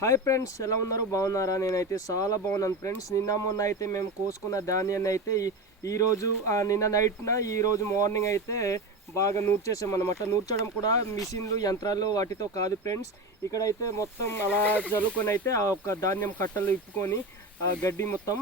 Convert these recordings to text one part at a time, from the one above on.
Hi friends ఎలా ఉన్నారు? బాగున్నారా? నేనైతే చాలా బాగున్నాను ఫ్రెండ్స్ నిన్న మొన్న అయితే మేము కోసుకున్న ధాన్యాన్ని అయితే ఈ- ఆ, నిన్న నైట్న ఈరోజు మార్నింగ్ అయితే బాగా నూర్చేసాం అనమాట నూర్చడం కూడా మిషన్లు యంత్రాలు వాటితో కాదు ఫ్రెండ్స్ ఇక్కడైతే మొత్తం అలా జల్లుకొని అయితే ఆ ఒక ధాన్యం కట్టలు ఇప్పుకొని ఆ గడ్డి మొత్తం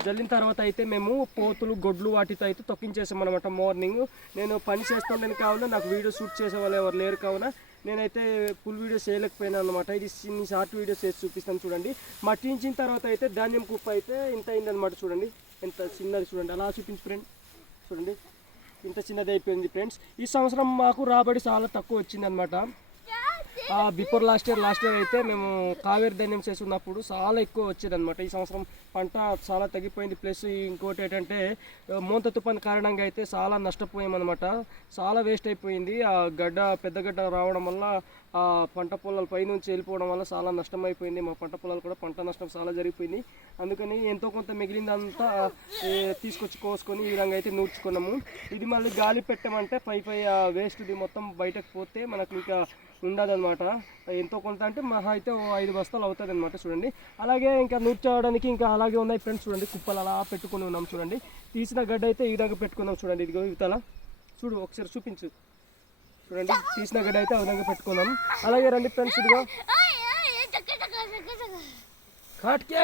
జల్లిన తర్వాత అయితే మేము పోతులు గొడ్లు వాటితో అయితే తొక్కించేసాం అనమాట మార్నింగ్ నేను పని చేస్తాను కావున నాకు వీడియో షూట్ చేసే వాళ్ళు ఎవరు లేరు కావున. నేనైతే ఫుల్ వీడియోస్ చేయలేకపోయినా అనమాట ఇది చిన్ని షార్ట్ వీడియోస్ చేసి చూపిస్తాను చూడండి. మట్టించిన తర్వాత అయితే ధాన్యం కుప్ప అయితే ఇంత అయిందనమాట చూడండి. ఎంత చిన్నది చూడండి. అలా చూపించు ఫ్రెండ్ చూడండి. ఇంత చిన్నది అయిపోయింది ఫ్రెండ్స్ ఈ సంవత్సరం మాకు రాబడి చాలా తక్కువ వచ్చిందనమాట before last year last year అయితే మేము కావేరి ధాన్యం చేస్తున్నప్పుడు చాలా ఎక్కువ వచ్చేది అనమాట ఈ సంవత్సరం పంట చాలా తగ్గిపోయింది. ప్లస్ ఇంకోటి ఏంటంటే ఆ, మోంత తుఫాన్ కారణంగా అయితే చాలా నష్టపోయామన్నమాట. చాలా వేస్ట్ అయిపోయింది. ఆ గడ్డ పెద్ద గడ్డ రావడం వల్ల ఆ పంట పొలాల పైనుంచి వెళ్ళిపోవడం వల్ల చాలా నష్టం అయిపోయింది మా పంట పొలాలు కూడా పంట నష్టం చాలా జరిగిపోయింది. అందుకని ఎంతో కొంత మిగిలిందంతా తీసుకొచ్చి కోసుకొని ఈ విధంగా అయితే నూర్చుకున్నాము. ఇది మళ్ళీ గాలి పెట్టామంటే పై పై వేస్ట్ది మొత్తం బయటకు పోతే మనకు ఇంకా ఉండదన్నమాట. ఎంతో కొంత అంటే మహా అయితే ఓ ఐదు బస్తాలు అవుతుంది అనమాట చూడండి. అలాగే ఇంకా నూర్చడానికి ఇంకా అలాగే ఉన్నాయి ఫ్రెండ్స్ చూడండి. కుప్పలు అలా పెట్టుకుని ఉన్నాం చూడండి. తీసిన గడ్డ అయితే ఈ విధంగా పెట్టుకున్నాం చూడండి. ఇదిగో ఇవతల. చూడు ఒకసారి చూపించు. చూడండి. తీసిన గడ్డ అయితే ఆ విధంగా పెట్టుకున్నాం. అలాగే రండి ఫ్రెండ్స్ ఇదిగో. కాట్కే